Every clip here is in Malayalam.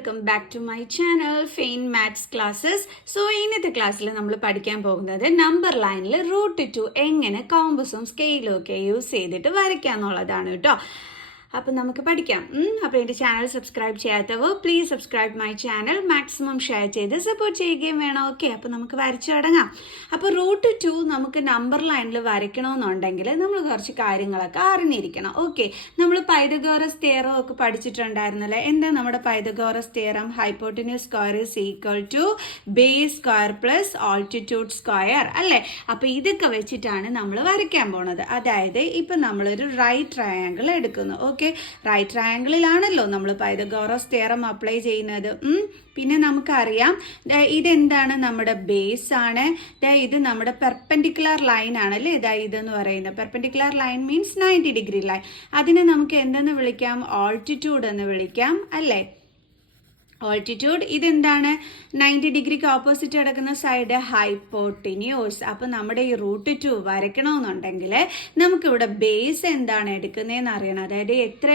Welcome back to my channel fine maths classes. So ഇന്നത്തെ ക്ലാസ്സിൽ നമ്മൾ പഠിക്കാൻ പോകുന്നത് നമ്പർ ലൈനിൽ √2 എങ്ങനെ കോമ്പസും സ്കെയിലും ഒക്കെ യൂസ് ചെയ്തിട്ട് വരയ്ക്കുക എന്നുള്ളതാണ് കേട്ടോ. അപ്പം നമുക്ക് പഠിക്കാം. അപ്പോൾ എൻ്റെ ചാനൽ സബ്സ്ക്രൈബ് ചെയ്യാത്തവർ please subscribe my channel, maximum share ചെയ്ത് സപ്പോർട്ട് ചെയ്യുകയും വേണം. ഓക്കെ, അപ്പോൾ നമുക്ക് വരച്ചു തുടങ്ങാം. അപ്പോൾ √2 നമുക്ക് നമ്പർ ലൈനിൽ വരയ്ക്കണമെന്നുണ്ടെങ്കിൽ നമ്മൾ കുറച്ച് കാര്യങ്ങളൊക്കെ അറിഞ്ഞിരിക്കണം. ഓക്കെ, നമ്മൾ പൈതഗോറസ് തിയറം ഒക്കെ പഠിച്ചിട്ടുണ്ടായിരുന്നല്ലേ. എന്താ നമ്മുടെ Pythagoras theorem? Hypotenuse square is equal to base square plus altitude square അല്ലേ. അപ്പോൾ ഇതൊക്കെ വെച്ചിട്ടാണ് നമ്മൾ വരയ്ക്കാൻ പോണത്. അതായത് ഇപ്പം നമ്മളൊരു റൈറ്റ് ട്രയാങ്കിൾ എടുക്കുന്നു. ഓക്കെ, റൈറ്റ് ട്രയാങ്കിളിലാണല്ലോ നമ്മൾ പൈതഗോറസ് തിയറം അപ്ലൈ ചെയ്യുന്നത്. പിന്നെ നമുക്കറിയാം ഇതെന്താണ്, നമ്മുടെ ബേസ് ആണ്. ഇത് നമ്മുടെ പെർപെൻഡിക്കുലർ ലൈൻ ആണല്ലേ. ഇതെന്ന് പറയുന്നത് perpendicular line means 90 degree line. അതിനെ നമുക്ക് എന്തെന്ന് വിളിക്കാം? ആൾട്ടിറ്റ്യൂഡ് എന്ന് വിളിക്കാം അല്ലേ. ഓൾട്ടിറ്റ്യൂഡ് ഇതെന്താണ്? 90 ഡിഗ്രിക്ക് ഓപ്പോസിറ്റ് കിടക്കുന്ന സൈഡ് ഹൈപ്പോട്ടിന്യൂസ്. അപ്പം നമ്മുടെ ഈ √2 വരയ്ക്കണമെന്നുണ്ടെങ്കിൽ നമുക്കിവിടെ ബേസ് എന്താണ് എടുക്കുന്നതെന്ന് അറിയണം. അതായത് എത്ര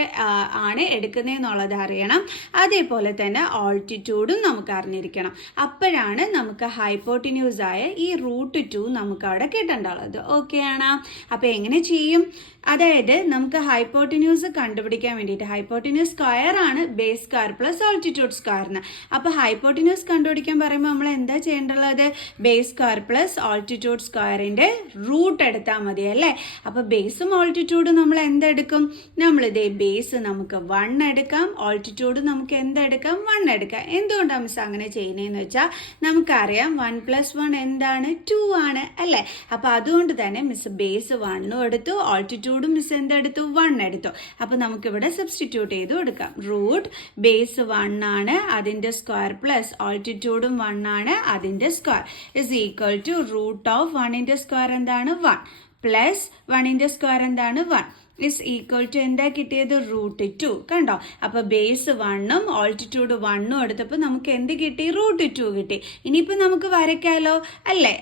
ആണ് എടുക്കുന്നതെന്നുള്ളത് അറിയണം. അതേപോലെ തന്നെ ഓൾട്ടിറ്റ്യൂഡും നമുക്ക് അറിഞ്ഞിരിക്കണം. അപ്പോഴാണ് നമുക്ക് ഹൈപ്പോട്ടിന്യൂസ് ആയ ഈ √2 നമുക്ക് അവിടെ കിട്ടേണ്ടത്. ഓക്കെ ആണ്. അപ്പോൾ എങ്ങനെ ചെയ്യും? അതായത് നമുക്ക് ഹൈപ്പോട്ടിന്യൂസ് കണ്ടുപിടിക്കാൻ വേണ്ടിയിട്ട് ഹൈപ്പോട്ടിന്യൂസ് സ്ക്വയർ ആണ് ബേസ് സ്ക്വയർ പ്ലസ് ഓൾട്ടിറ്റ്യൂഡ് സ്ക്വയറിന്. അപ്പോൾ ഹൈപ്പോട്ടിന്യൂസ് കണ്ടുപിടിക്കാൻ പറയുമ്പോൾ നമ്മൾ എന്താ ചെയ്യേണ്ടത്? ബേസ് സ്ക്വയർ പ്ലസ് ഓൾട്ടിറ്റ്യൂഡ് സ്ക്വയറിൻ്റെ റൂട്ട് എടുത്താൽ മതി അല്ലേ. അപ്പോൾ ബേസും ഓൾട്ടിറ്റ്യൂഡും നമ്മൾ എന്തെടുക്കും? നമ്മളിതേ ബേസ് നമുക്ക് 1 എടുക്കാം, ഓൾട്ടിറ്റ്യൂഡ് നമുക്ക് എന്തെടുക്കാം? 1 എടുക്കാം. എന്തുകൊണ്ടാണ് മിസ് അങ്ങനെ ചെയ്യുന്നതെന്ന് വെച്ചാൽ നമുക്കറിയാം 1 + 1 എന്താണ്? 2 ആണ് അല്ലേ. അപ്പോൾ അതുകൊണ്ട് തന്നെ മിസ് ബേസ് 1 എടുത്തു, ഓൾട്ടിറ്റ്യൂഡ് മിസ് എന്തെടുത്തു? 1 എടുത്തു. അപ്പോൾ നമുക്കിവിടെ സബ്സ്റ്റിറ്റ്യൂട്ട് ചെയ്ത് കൊടുക്കാം. റൂട്ട് ബേസ് 1 ആണ്, അതിൻ്റെ സ്ക്വയർ പ്ലസ് ഓൾട്ടിറ്റ്യൂഡും 1 ആണ്, അതിൻ്റെ സ്ക്വയർ ഇസ് ഈക്വൽ ടു √1ന്റെ സ്ക്വയർ എന്താണ്? 1 പ്ലസ് 1ന്റെ സ്ക്വയർ എന്താണ്? 1 ഇസ് ഈക്വൽ ടു എന്താ കിട്ടിയത്? √2. കണ്ടോ? അപ്പോൾ ബേസ് 1ഉം ഓൾട്ടിറ്റ്യൂഡ് 1ഉം എടുത്തപ്പോൾ നമുക്ക് എന്ത് കിട്ടി? √2 കിട്ടി. ഇനിയിപ്പോൾ നമുക്ക് വരയ്ക്കാമല്ലോ അല്ലേ.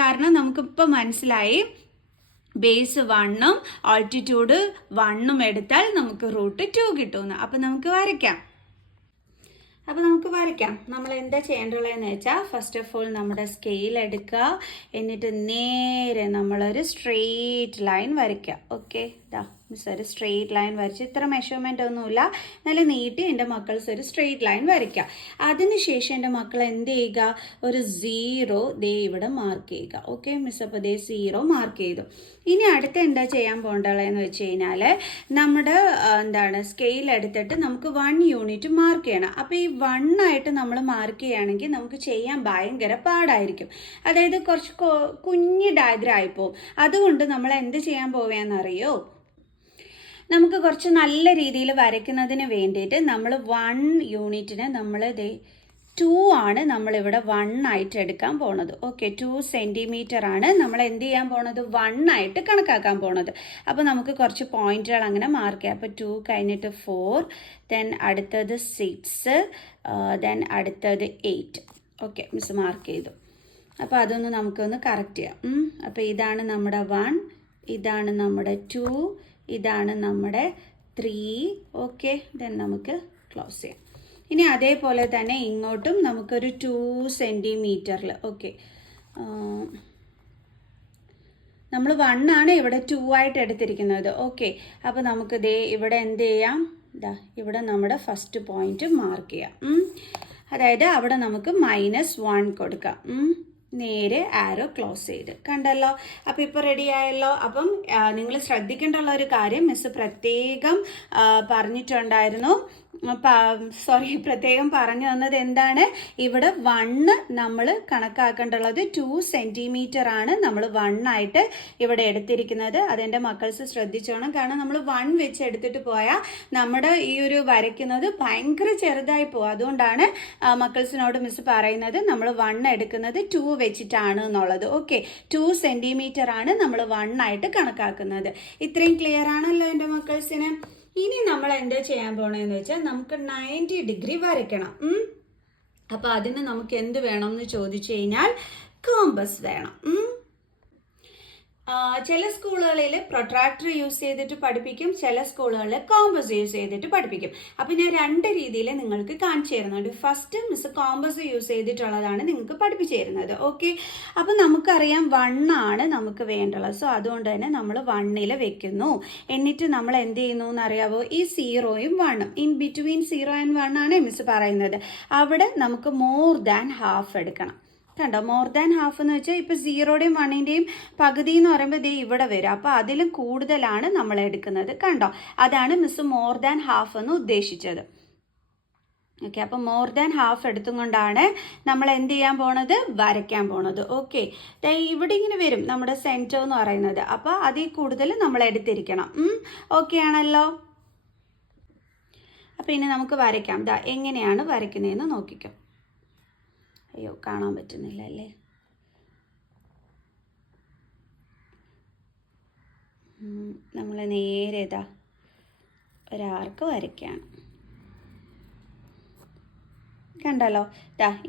കാരണം നമുക്കിപ്പോൾ മനസ്സിലായി ബേസ് 1ഉം ഓൾട്ടിറ്റ്യൂഡ് 1ഉം എടുത്താൽ നമുക്ക് √2 കിട്ടുമെന്ന്. അപ്പം നമുക്ക് വരയ്ക്കാം. നമ്മൾ എന്താ ചെയ്യേണ്ടതെന്ന് വെച്ചാൽ ഫസ്റ്റ് ഓഫ് ഓൾ നമ്മുടെ സ്കെയിൽ എടുക്കുക, എന്നിട്ട് നേരെ നമ്മളൊരു സ്ട്രെയിറ്റ് ലൈൻ വരയ്ക്കുക. ഓക്കെ, മിസ് ഒരു സ്ട്രെയിറ്റ് ലൈൻ വരച്ച്, ഇത്ര മെഷർമെൻ്റ് ഒന്നുമില്ല, നല്ല നീട്ടി എൻ്റെ മക്കൾസ് ഒരു സ്ട്രെയിറ്റ് ലൈൻ വരയ്ക്കുക. അതിനുശേഷം എൻ്റെ മക്കൾ എന്ത് ചെയ്യുക? ഒരു 0 ദേ ഇവിടെ മാർക്ക് ചെയ്യുക. ഓക്കെ മിസ്, അപ്പോൾ ദേ 0 മാർക്ക് ചെയ്തു. ഇനി അടുത്ത എന്താ ചെയ്യാൻ പോകേണ്ടതെന്ന് വെച്ച് കഴിഞ്ഞാൽ നമ്മുടെ സ്കെയിൽ എടുത്തിട്ട് നമുക്ക് 1 യൂണിറ്റ് മാർക്ക് ചെയ്യണം. അപ്പോൾ ഈ 1 ആയിട്ട് നമ്മൾ മാർക്ക് ചെയ്യുകയാണെങ്കിൽ നമുക്ക് ചെയ്യാൻ ഭയങ്കര പാടായിരിക്കും. അതായത് കുറച്ച് കുഞ്ഞ് ഡയഗ്രം ആയിപ്പോവും. അതുകൊണ്ട് നമ്മൾ എന്ത് ചെയ്യാൻ പോവുകയെന്നറിയോ? നമുക്ക് കുറച്ച് നല്ല രീതിയിൽ വരയ്ക്കുന്നതിന് വേണ്ടിയിട്ട് നമ്മൾ 1 യൂണിറ്റിന് നമ്മൾ 2 ആണ് നമ്മളിവിടെ 1 ആയിട്ട് എടുക്കാൻ പോണത്. ഓക്കെ, 2 സെൻറ്റിമീറ്റർ ആണ് നമ്മൾ എന്ത് ചെയ്യാൻ പോണത്? 1 ആയിട്ട് കണക്കാക്കാൻ പോണത്. അപ്പോൾ നമുക്ക് കുറച്ച് പോയിന്റുകൾ അങ്ങനെ മാർക്ക് ചെയ്യാം. അപ്പോൾ 2 കഴിഞ്ഞിട്ട് 4, ദെൻ അടുത്തത് 6, ദെൻ അടുത്തത് 8. ഓക്കെ മിസ് മാർക്ക് ചെയ്തു. അപ്പോൾ അതൊന്ന് നമുക്കൊന്ന് കറക്റ്റ് ചെയ്യാം. അപ്പോൾ ഇതാണ് നമ്മുടെ 1, ഇതാണ് നമ്മുടെ 2, ഇതാണ് നമ്മുടെ 3. ഓക്കെ, ദെൻ നമുക്ക് ക്ലോസ് ചെയ്യാം. ഇനി അതേപോലെ തന്നെ ഇങ്ങോട്ടും നമുക്കൊരു 2 സെൻറ്റിമീറ്ററിൽ. ഓക്കെ, നമ്മൾ 1 ആണ് ഇവിടെ 2 ആയിട്ട് എടുത്തിരിക്കുന്നത്. ഓക്കെ, അപ്പോൾ നമുക്ക് ഇവിടെ എന്ത് ചെയ്യാം? ഇവിടെ നമ്മുടെ ഫസ്റ്റ് പോയിന്റ് മാർക്ക് ചെയ്യാം. അതായത് അവിടെ നമുക്ക് -1 കൊടുക്കാം. നേരെ ആരോ ക്ലോസ് ചെയ്ത് കണ്ടല്ലോ. അപ്പോൾ ഇപ്പോൾ റെഡി ആയല്ലോ. അപ്പം നിങ്ങൾ ശ്രദ്ധിക്കേണ്ടുള്ള ഒരു കാര്യം മിസ് പ്രത്യേകം പറഞ്ഞിട്ടുണ്ടായിരുന്നു. പ്രത്യേകം പറഞ്ഞു തന്നത് എന്താണ്? ഇവിടെ 1 നമ്മൾ കണക്കാക്കേണ്ടുള്ളത് 2 സെൻറ്റിമീറ്റർ ആണ് നമ്മൾ 1 ആയിട്ട് ഇവിടെ എടുത്തിരിക്കുന്നത്. അതെൻ്റെ മക്കൾസ് ശ്രദ്ധിച്ചോണം. കാരണം നമ്മൾ 1 വെച്ച് എടുത്തിട്ട് പോയാൽ നമ്മുടെ ഈ ഒരു വരയ്ക്കുന്നത് ഭയങ്കര ചെറുതായി പോകും. അതുകൊണ്ടാണ് മക്കൾസിനോട് മിസ് പറയുന്നത് നമ്മൾ 1 എടുക്കുന്നത് 2 വെച്ചിട്ടാണ് എന്നുള്ളത്. ഓക്കെ, 2 സെൻറ്റിമീറ്റർ ആണ് നമ്മൾ 1 ആയിട്ട് കണക്കാക്കുന്നത്. ഇത്രയും ക്ലിയർ ആണല്ലോ എൻ്റെ മക്കൾസിന്. ഇനി നമ്മൾ എന്താ ചെയ്യാൻ പോണെന്ന് വെച്ചാൽ നമുക്ക് 90 ഡിഗ്രി വരയ്ക്കണം. അപ്പോൾ അതിന് നമുക്ക് എന്ത് വേണം എന്ന് ചോദിച്ചു കഴിഞ്ഞാൽ കോമ്പസ് വേണം. ചില സ്കൂളുകളിൽ പ്രൊട്രാക്ടർ യൂസ് ചെയ്തിട്ട് പഠിപ്പിക്കും, ചില സ്കൂളുകളിൽ കോമ്പസ് യൂസ് ചെയ്തിട്ട് പഠിപ്പിക്കും. അപ്പം ഞാൻ രണ്ട് രീതിയിൽ നിങ്ങൾക്ക് കാണിച്ചു തരുന്നുണ്ട്. ഫസ്റ്റ് മിസ് കോമ്പസ് യൂസ് ചെയ്തിട്ടുള്ളതാണ് നിങ്ങൾക്ക് പഠിപ്പിച്ചു തരുന്നത്. ഓക്കെ, അപ്പം നമുക്കറിയാം 1 ആണ് നമുക്ക് വേണ്ടുള്ളത്. സോ അതുകൊണ്ട് തന്നെ നമ്മൾ 1ൽ വെക്കുന്നു. എന്നിട്ട് നമ്മൾ എന്ത് ചെയ്യുന്നു എന്നറിയാവോ, ഈ 0യും 1ഉം ഇൻ ബിറ്റ്വീൻ 0 ആൻഡ് 1 ആണ് മിസ് പറയുന്നത്. അവിടെ നമുക്ക് മോർ ദാൻ ഹാഫ് എടുക്കണം. കണ്ടോ, മോർ ദാൻ ഹാഫ് എന്ന് വെച്ചാൽ ഇപ്പം 0യുടെയും 1ൻ്റെയും പകുതി എന്ന് പറയുമ്പോൾ ദേ ഇവിടെ വരും. അപ്പോൾ അതിലും കൂടുതലാണ് നമ്മൾ എടുക്കുന്നത്. കണ്ടോ, അതാണ് മിസ് മോർ ദാൻ ഹാഫ് എന്ന് ഉദ്ദേശിച്ചത്. ഓക്കെ, അപ്പം മോർ ദാൻ ഹാഫ് എടുത്തും കൊണ്ടാണ് നമ്മൾ എന്ത് ചെയ്യാൻ പോണത്, വരയ്ക്കാൻ പോണത്. ഓക്കെ, ഇവിടെ ഇങ്ങനെ വരും നമ്മുടെ സെൻറ്റർ എന്ന് പറയുന്നത്. അപ്പോൾ അതിൽ കൂടുതൽ നമ്മൾ എടുത്തിരിക്കണം. ഓക്കെ ആണല്ലോ. അപ്പോൾ ഇനി നമുക്ക് വരയ്ക്കാം. എങ്ങനെയാണ് വരയ്ക്കുന്നതെന്ന് നോക്കിക്കോ. അയ്യോ, കാണാൻ പറ്റുന്നില്ല അല്ലേ. നമ്മൾ നേരെ ഒരാർക്ക് വരയ്ക്കുകയാണ്. കണ്ടല്ലോ,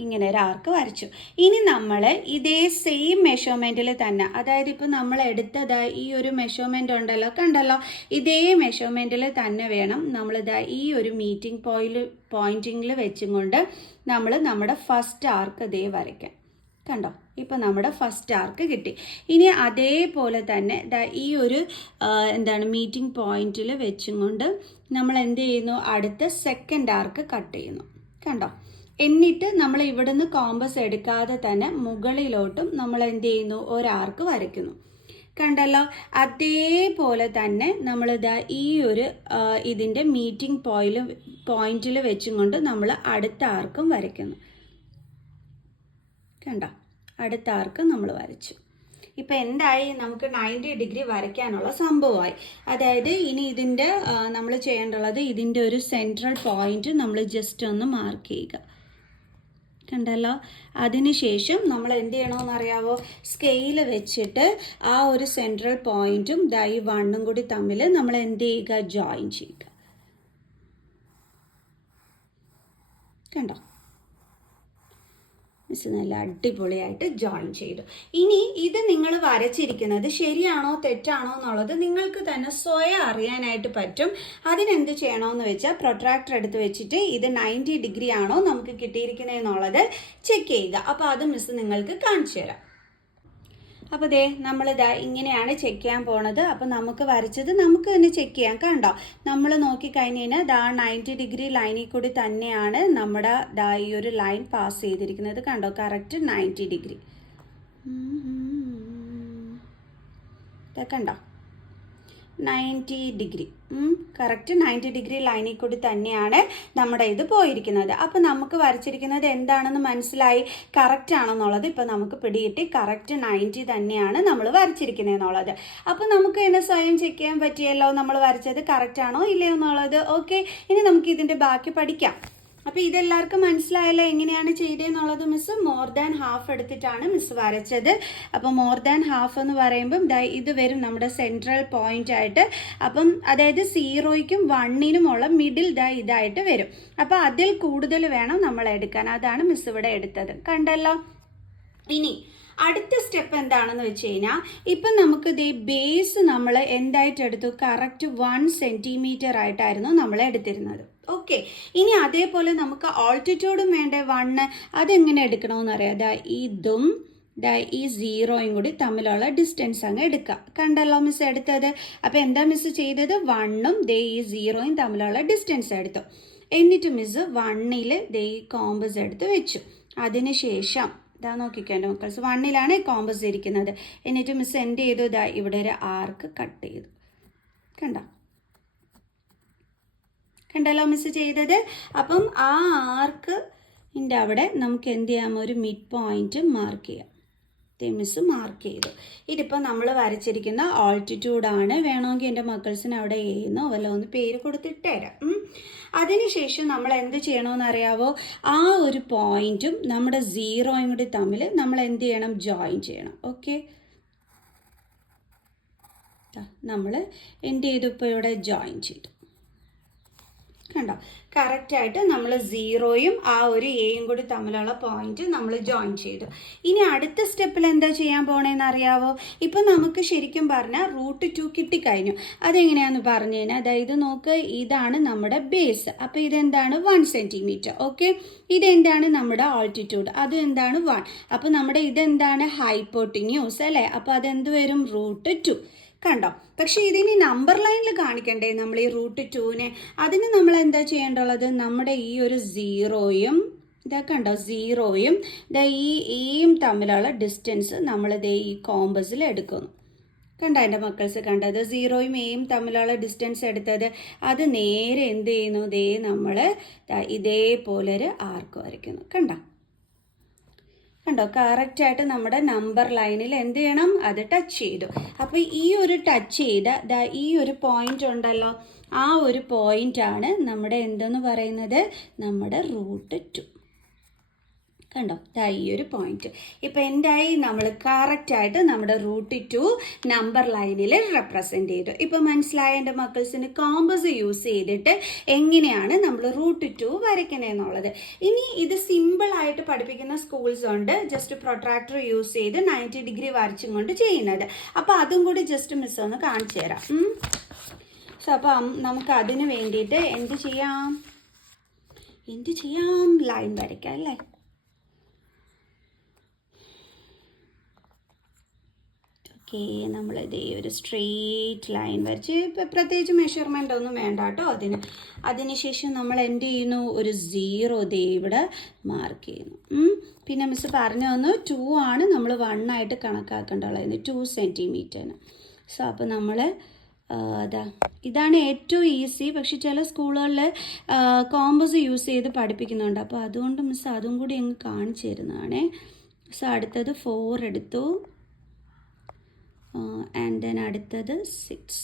ഇങ്ങനെ ഒരാർക്ക് വരച്ചു. ഇനി നമ്മൾ ഇതേ സെയിം മെഷർമെൻറ്റിൽ തന്നെ, അതായത് ഇപ്പം നമ്മൾ എടുത്തത് ഈ ഒരു മെഷർമെൻ്റ് ഉണ്ടല്ലോ, കണ്ടല്ലോ, ഇതേ മെഷർമെൻറ്റിൽ തന്നെ വേണം നമ്മളിതാ ഈ ഒരു മീറ്റിംഗ് പോയിന്റിങ്ങിൽ വെച്ചും കൊണ്ട് നമ്മൾ നമ്മുടെ ഫസ്റ്റ് ആർക്ക് ഇതേ വരയ്ക്കാം. കണ്ടോ, ഇപ്പം നമ്മുടെ ഫസ്റ്റ് ആർക്ക് കിട്ടി. ഇനി അതേപോലെ തന്നെ ഈ ഒരു മീറ്റിംഗ് പോയിന്റിൽ വെച്ചും കൊണ്ട് നമ്മൾ എന്ത് ചെയ്യുന്നു, അടുത്ത സെക്കൻഡ് ആർക്ക് കട്ട് ചെയ്യുന്നു. കണ്ടോ, എന്നിട്ട് നമ്മൾ ഇവിടുന്ന് കോമ്പസ് എടുക്കാതെ തന്നെ മുകളിലോട്ടും നമ്മൾ എന്ത് ചെയ്യുന്നു, ഒരാർക്ക് വരയ്ക്കുന്നു. കണ്ടല്ലോ, അതേപോലെ തന്നെ നമ്മളിതാ ഈ ഒരു ഇതിൻ്റെ മീറ്റിംഗ് പോയിന്റിൽ വെച്ചും കൊണ്ട് നമ്മൾ അടുത്ത ആർക്കും വരയ്ക്കുന്നു. കണ്ടോ, അടുത്ത ആർക്ക് നമ്മൾ വരച്ചു. ഇപ്പം എന്തായി, നമുക്ക് 90 ഡിഗ്രി വരയ്ക്കാനുള്ള സംഭവമായി. അതായത് ഇനി ഇതിൻ്റെ നമ്മൾ ചെയ്യേണ്ടുള്ളത്, ഇതിൻ്റെ ഒരു സെൻട്രൽ പോയിന്റ് നമ്മൾ ജസ്റ്റ് ഒന്ന് മാർക്ക് ചെയ്യുക. കണ്ടല്ലോ, അതിനുശേഷം നമ്മൾ എന്ത് ചെയ്യണമെന്ന് അറിയാവോ, സ്കെയിൽ വെച്ചിട്ട് ആ ഒരു സെൻട്രൽ പോയിന്റും ഈ 1ഉം കൂടി തമ്മിൽ നമ്മൾ എന്ത് ചെയ്യുക, ജോയിൻ ചെയ്യുക. കണ്ടോ, മിസ് നല്ല അടിപൊളിയായിട്ട് ജോയിൻ ചെയ്തു. ഇനി ഇത് നിങ്ങൾ വരച്ചിരിക്കുന്നത് ശരിയാണോ തെറ്റാണോ എന്നുള്ളത് നിങ്ങൾക്ക് തന്നെ സ്വയം അറിയാനായിട്ട് പറ്റും. അതിനെന്ത് ചെയ്യണമെന്ന് വെച്ചാൽ പ്രൊട്രാക്ടർ എടുത്ത് വെച്ചിട്ട് ഇത് 90 ഡിഗ്രി ആണോ നമുക്ക് കിട്ടിയിരിക്കുന്നത് എന്നുള്ളത് ചെക്ക് ചെയ്യുക. അപ്പോൾ അത് മിസ് നിങ്ങൾക്ക് കാണിച്ചു തരാം. അപ്പോൾ ദേ നമ്മളിതാ ഇങ്ങനെയാണ് ചെക്ക് ചെയ്യാൻ പോണത്. അപ്പോൾ നമുക്ക് വരച്ചത് നമുക്ക് തന്നെ ചെക്ക് ചെയ്യാം. കണ്ടോ, നമ്മൾ നോക്കിക്കഴിഞ്ഞ് കഴിഞ്ഞാൽ 90 ഡിഗ്രി ലൈനിൽ കൂടി തന്നെയാണ് നമ്മുടെ ഈ ഒരു ലൈൻ പാസ് ചെയ്തിരിക്കുന്നത്. കണ്ടോ, കറക്റ്റ് 90 ഡിഗ്രി. കണ്ടോ, 90 ഡിഗ്രി കറക്റ്റ് 90 ഡിഗ്രി ലൈനിൽ കൂടി തന്നെയാണ് നമ്മുടെ ഇത് പോയിരിക്കുന്നത്. അപ്പോൾ നമുക്ക് വരച്ചിരിക്കുന്നത് എന്താണെന്ന് മനസ്സിലായി, കറക്റ്റ് ആണെന്നുള്ളത് ഇപ്പം നമുക്ക് പിടികിട്ടി. കറക്റ്റ് 90 തന്നെയാണ് നമ്മൾ വരച്ചിരിക്കുന്നത് എന്നുള്ളത്. അപ്പോൾ നമുക്ക് തന്നെ സ്വയം ചെക്ക് ചെയ്യാൻ പറ്റിയല്ലോ നമ്മൾ വരച്ചത് കറക്റ്റ് ആണോ ഇല്ലയോ എന്നുള്ളത്. ഓക്കെ, ഇനി നമുക്ക് ഇതിൻ്റെ ബാക്കി പഠിക്കാം. അപ്പോൾ ഇതെല്ലാവർക്കും മനസ്സിലായല്ലോ എങ്ങനെയാണ് ചെയ്തതെന്നുള്ളത്. മിസ് മോർ ദാൻ ഹാഫ് എടുത്തിട്ടാണ് മിസ് വരച്ചത്. അപ്പോൾ മോർ ദാൻ ഹാഫ് എന്ന് പറയുമ്പം ഇത് വരും നമ്മുടെ സെൻട്രൽ പോയിന്റ് ആയിട്ട്. അപ്പം അതായത് 0യ്ക്കും 1നുമുള്ള മിഡിൽ ഇതായിട്ട് വരും. അപ്പോൾ അതിൽ കൂടുതൽ വേണം നമ്മൾ എടുക്കാൻ. അതാണ് മിസ് ഇവിടെ എടുത്തത്. കണ്ടല്ലോ. ഇനി അടുത്ത സ്റ്റെപ്പ് എന്താണെന്ന് വെച്ച് കഴിഞ്ഞാൽ ഇപ്പം നമുക്ക് ബേസ് നമ്മൾ എന്തായിട്ട് എടുത്തു, കറക്റ്റ് 1 സെൻറ്റിമീറ്റർ ആയിട്ടായിരുന്നു നമ്മൾ എടുത്തിരുന്നത്. ഓക്കെ, ഇനി അതേപോലെ നമുക്ക് ഓൾട്ടിറ്റ്യൂഡും വേണ്ടേ 1. അതെങ്ങനെ എടുക്കണമെന്ന് അറിയാം. ഇതും ഈ 0യും കൂടി തമ്മിലുള്ള ഡിസ്റ്റൻസ് അങ്ങ് എടുക്കുക. കണ്ടല്ലോ മിസ് എടുത്തത്. അപ്പോൾ എന്താ മിസ് ചെയ്തത്, 1ഉം ഈ 0യും തമ്മിലുള്ള ഡിസ്റ്റൻസ് എടുത്തു. എന്നിട്ട് മിസ് 1ൽ ഈ കോമ്പസ് എടുത്ത് വെച്ചു. അതിനുശേഷം നോക്കിക്കോ മക്കൾസ്, 1ലാണ് കോമ്പസ് ഇരിക്കുന്നത്. എന്നിട്ട് മിസ് എന്ത് ചെയ്തു, ഇവിടെ ഒരു ആർക്ക് കട്ട് ചെയ്തു. കണ്ടല്ലോ മിസ് ചെയ്തത്. അപ്പം ആ ആർക്കിൻ്റെ അവിടെ നമുക്ക് എന്ത് ചെയ്യാം, ഒരു മിഡ് പോയിന്റ് മാർക്ക് ചെയ്യാം. മിസ് മാർക്ക് ചെയ്തു. ഇതിപ്പോൾ നമ്മൾ വരച്ചിരിക്കുന്ന ഓൾട്ടിറ്റ്യൂഡാണ്. വേണമെങ്കിൽ എൻ്റെ മക്കൾസിന് അവിടെ ചെയ്യുന്നോ വല്ല ഒന്ന് പേര് കൊടുത്തിട്ട് തരാം. അതിനുശേഷം നമ്മൾ എന്ത് ചെയ്യണമെന്ന് അറിയാവോ, ആ ഒരു പോയിന്റും നമ്മുടെ 0യും കൂടി തമ്മിൽ നമ്മൾ എന്ത് ചെയ്യണം, ജോയിൻ ചെയ്യണം. ഓക്കെ, നമ്മൾ എന്ത് ചെയ്തു, ഇപ്പോൾ ഇവിടെ ജോയിൻ ചെയ്തു. കണ്ടോ, കറക്റ്റായിട്ട് നമ്മൾ സീറോയും ആ ഒരു എയും കൂടി തമ്മിലുള്ള പോയിന്റ് നമ്മൾ ജോയിൻ ചെയ്തു. ഇനി അടുത്ത സ്റ്റെപ്പിൽ എന്താ ചെയ്യാൻ പോണേന്ന് അറിയാവോ? ഇപ്പം നമുക്ക് ശരിക്കും പറഞ്ഞാൽ √2 കിട്ടിക്കഴിഞ്ഞു. അതെങ്ങനെയാണെന്ന് പറഞ്ഞു കഴിഞ്ഞാൽ, അതായത് നോക്ക്, ഇതാണ് നമ്മുടെ ബേസ്. അപ്പോൾ ഇതെന്താണ്? 1 സെൻറ്റിമീറ്റർ. ഓക്കെ, ഇതെന്താണ്? നമ്മുടെ ആൾട്ടിറ്റ്യൂഡ്. അത് എന്താണ്? 1. അപ്പോൾ നമ്മുടെ ഇതെന്താണ്? ഹൈപ്പോട്ടിന്യൂസ് അല്ലേ? അപ്പോൾ അതെന്ത് വരും? √2. കണ്ടോ? പക്ഷേ ഇതിനി നമ്പർ ലൈനിൽ കാണിക്കണ്ടേ നമ്മൾ ഈ √2നെ? അതിന് നമ്മൾ എന്താ ചെയ്യേണ്ടുള്ളത്? നമ്മുടെ ഈ ഒരു സീറോയും ഇതൊക്കെ കണ്ടോ, സീറോയും ഈ എയും തമ്മിലുള്ള ഡിസ്റ്റൻസ് നമ്മൾ ഈ കോമ്പസിൽ എടുക്കുന്നു. കണ്ടോ എൻ്റെ മക്കൾസ്? കണ്ടത് സീറോയും എയും തമ്മിലുള്ള ഡിസ്റ്റൻസ് എടുത്തത്, അത് നേരെ എന്ത് ചെയ്യുന്നു? നമ്മൾ ഇതേപോലൊരു ആർക്ക് വരയ്ക്കുന്നു. കണ്ടോ? കറക്റ്റായിട്ട് നമ്മുടെ നമ്പർ ലൈനിൽ എന്ത് ചെയ്യണം? അത് ടച്ച് ചെയ്തു. അപ്പോൾ ഈ ഒരു ടച്ച് ചെയ്ത ഈ ഒരു പോയിന്റ് ഉണ്ടല്ലോ, ആ ഒരു പോയിന്റാണ് നമ്മുടെ എന്തെന്ന് പറയുന്നത്? നമ്മുടെ √2. കണ്ടോ, ഈ ഒരു പോയിന്റ്. ഇപ്പം എന്തായി? നമ്മൾ കറക്റ്റായിട്ട് നമ്മുടെ √2 നമ്പർ ലൈനിൽ റെപ്രസെൻറ്റ് ചെയ്തു. ഇപ്പം മനസ്സിലായ എൻ്റെ മക്കൾസിന് കോമ്പസ് യൂസ് ചെയ്തിട്ട് എങ്ങനെയാണ് നമ്മൾ √2 വരയ്ക്കണേന്നുള്ളത്. ഇനി ഇത് സിമ്പിളായിട്ട് പഠിപ്പിക്കുന്ന സ്കൂൾസ് ഉണ്ട്, ജസ്റ്റ് പ്രൊട്രാക്ടർ യൂസ് ചെയ്ത് 90 ഡിഗ്രി വരച്ചും കൊണ്ട് ചെയ്യുന്നത്. അപ്പോൾ അതും കൂടി ജസ്റ്റ് മിസ് ഒന്ന് കാണിച്ചു തരാം. സോ അപ്പം നമുക്ക് അതിന് വേണ്ടിയിട്ട് എന്ത് ചെയ്യാം? ലൈൻ വരയ്ക്കാം അല്ലേ? ഓക്കെ, നമ്മളിത് ഒരു സ്ട്രെയിറ്റ് ലൈൻ വരച്ച്, പ്രത്യേകിച്ച് മെഷർമെൻ്റ് ഒന്നും വേണ്ട കേട്ടോ അതിനുശേഷം നമ്മൾ എന്ത് ചെയ്യുന്നു? ഒരു സീറോ ഇവിടെ മാർക്ക് ചെയ്യുന്നു. പിന്നെ മിസ് പറഞ്ഞു തന്നു 2 ആണ് നമ്മൾ 1 ആയിട്ട് കണക്കാക്കേണ്ടത്, 2 സെൻറ്റിമീറ്ററിന്. സോ അപ്പോൾ നമ്മൾ ഇതാണ് ഏറ്റവും ഈസി. പക്ഷെ ചില സ്കൂളുകളിൽ കോമ്പസ് യൂസ് ചെയ്ത് പഠിപ്പിക്കുന്നുണ്ട്. അപ്പോൾ അതുകൊണ്ട് മിസ് അതും കൂടി അങ്ങ് കാണിച്ചു തരുന്നതാണേ. സോ അടുത്തത് 4 എടുത്തു, ആൻഡ് ദെൻ അടുത്തത് 6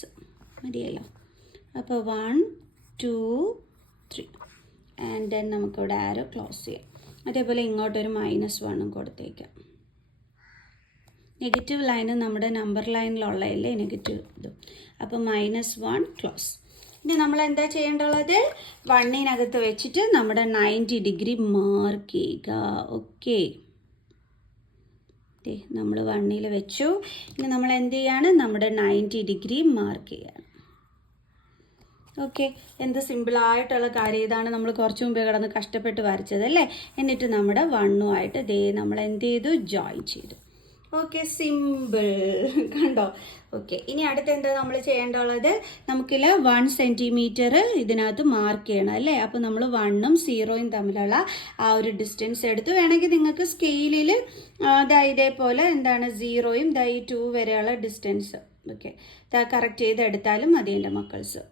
മതിയല്ലോ. അപ്പോൾ 1 2 3 ആൻഡ് ദെൻ നമുക്കിവിടെ ആരോ ക്ലോസ് ചെയ്യാം. അതേപോലെ ഇങ്ങോട്ടൊരു -1 കൊടുത്തേക്കാം. നെഗറ്റീവ് ലൈന് നമ്മുടെ നമ്പർ ലൈനിലുള്ളതല്ലേ നെഗറ്റീവ് ഇത്. അപ്പോൾ -1 ക്ലോസ്. ഇനി നമ്മൾ എന്താ ചെയ്യേണ്ടുള്ളത്? 1നകത്ത് വെച്ചിട്ട് നമ്മുടെ 90 ഡിഗ്രി മാർക്ക് ചെയ്യുക. ഓക്കെ, നമ്മൾ 1ൽ വെച്ചു. ഇനി നമ്മൾ എന്ത് ചെയ്യാണ്? നമ്മുടെ 90 ഡിഗ്രി മാർക്ക് ചെയ്യാണ്. ഓക്കെ, എന്ത് സിമ്പിളായിട്ടുള്ള കാര്യം. ഇതാണ് നമ്മൾ കുറച്ച് മുമ്പേ കിടന്ന് കഷ്ടപ്പെട്ട് വരച്ചത് അല്ലേ? എന്നിട്ട് നമ്മുടെ 1ഉമായിട്ട് നമ്മൾ എന്ത് ചെയ്തു? ജോയിൻ ചെയ്തു. Okay, simple. കണ്ടോ? ഓക്കെ, ഇനി അടുത്ത് എന്താ നമ്മൾ ചെയ്യേണ്ടുള്ളത്? നമുക്കില്ല 1 സെൻറ്റിമീറ്റർ ഇതിനകത്ത് മാർക്ക് ചെയ്യണം അല്ലേ? അപ്പോൾ നമ്മൾ 1ഉം 0യും തമ്മിലുള്ള ആ ഒരു ഡിസ്റ്റൻസ് എടുത്ത്, വേണമെങ്കിൽ നിങ്ങൾക്ക് സ്കെയിലിൽ ഇതേപോലെ എന്താണ് 0യും ഈ 2 വരെയുള്ള ഡിസ്റ്റൻസ് ഓക്കെ കറക്റ്റ് ചെയ്തെടുത്താലും മതി എൻ്റെ മക്കൾസ്.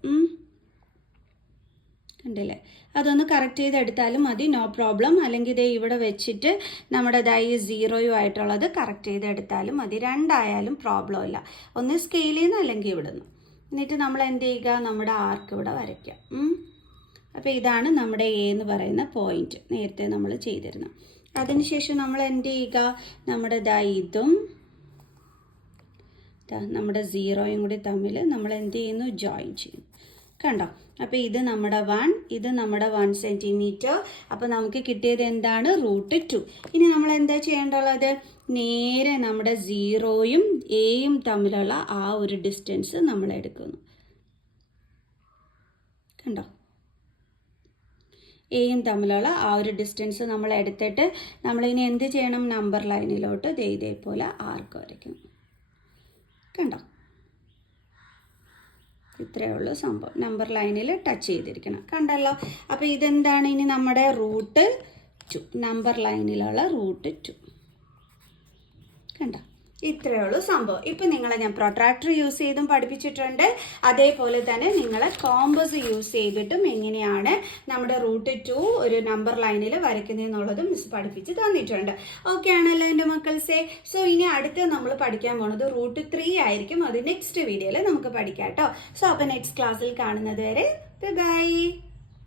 കണ്ടില്ലേ? അതൊന്ന് കറക്റ്റ് ചെയ്തെടുത്താലും മതി, നോ പ്രോബ്ലം. അല്ലെങ്കിൽ ഇതേ ഇവിടെ വെച്ചിട്ട് നമ്മുടെ ഈ 0യും ആയിട്ടുള്ളത് കറക്റ്റ് ചെയ്തെടുത്താലും മതി. രണ്ടായാലും പ്രോബ്ലം ഇല്ല. ഒന്ന് സ്കെയിൽ ചെയ്യുന്ന അല്ലെങ്കിൽ ഇവിടുന്ന്. എന്നിട്ട് നമ്മൾ എന്ത് ചെയ്യുക? നമ്മുടെ ആർക്ക് ഇവിടെ വരയ്ക്കാം. അപ്പോൾ ഇതാണ് നമ്മുടെ എ എന്ന് പറയുന്ന പോയിന്റ്, നേരത്തെ നമ്മൾ ചെയ്തിരുന്നു. അതിനുശേഷം നമ്മൾ എന്ത് ചെയ്യുക? നമ്മുടെ ഇതും നമ്മുടെ 0യും കൂടി തമ്മിൽ നമ്മൾ എന്ത് ചെയ്യുന്നു? ജോയിൻ ചെയ്യുന്നു. കണ്ടോ? അപ്പോൾ ഇത് നമ്മുടെ 1, ഇത് നമ്മുടെ 1 സെൻറ്റിമീറ്റർ. അപ്പോൾ നമുക്ക് കിട്ടിയത് എന്താണ്? √2. ഇനി നമ്മൾ എന്താ ചെയ്യേണ്ടുള്ളത്? നേരെ നമ്മുടെ 0യും എയും തമ്മിലുള്ള ആ ഒരു ഡിസ്റ്റൻസ് നമ്മൾ എടുക്കുന്നു. കണ്ടോ? എയും തമ്മിലുള്ള ആ ഒരു ഡിസ്റ്റൻസ് നമ്മൾ എടുത്തിട്ട് നമ്മളിനി എന്ത് ചെയ്യണം? നമ്പർ ലൈനിലോട്ട് ഇതേപോലെ ആർക്ക് വരയ്ക്കണം. കണ്ടോ? ഇത്രയേ ഉള്ളൂ സംഭവം. നമ്പർ ലൈനിൽ ടച്ച് ചെയ്തിരിക്കണം. കണ്ടല്ലോ? അപ്പോൾ ഇതെന്താണ്? ഇനി നമ്മുടെ √2 നമ്പർ ലൈനിലുള്ള √2. കണ്ടോ? ഇത്രയേ ഉള്ളൂ സംഭവം. ഇപ്പം നിങ്ങളെ ഞാൻ പ്രൊട്രാക്ടർ യൂസ് ചെയ്തും പഠിപ്പിച്ചിട്ടുണ്ട്. അതേപോലെ തന്നെ നിങ്ങൾ കോമ്പസ് യൂസ് ചെയ്തിട്ടും എങ്ങനെയാണ് നമ്മുടെ √2 ഒരു നമ്പർ ലൈനിൽ വരയ്ക്കുന്നതെന്നുള്ളതും മിസ് പഠിപ്പിച്ച് തന്നിട്ടുണ്ട്. ഓക്കെ ആണല്ലോ എൻ്റെ മക്കൾസേ? സോ ഇനി അടുത്ത് നമ്മൾ പഠിക്കാൻ പോണത് √3 ആയിരിക്കും. അത് നെക്സ്റ്റ് വീഡിയോയിൽ നമുക്ക് പഠിക്കാം കേട്ടോ. സോ അപ്പോൾ നെക്സ്റ്റ് ക്ലാസ്സിൽ കാണുന്നത് വരെ ബൈ.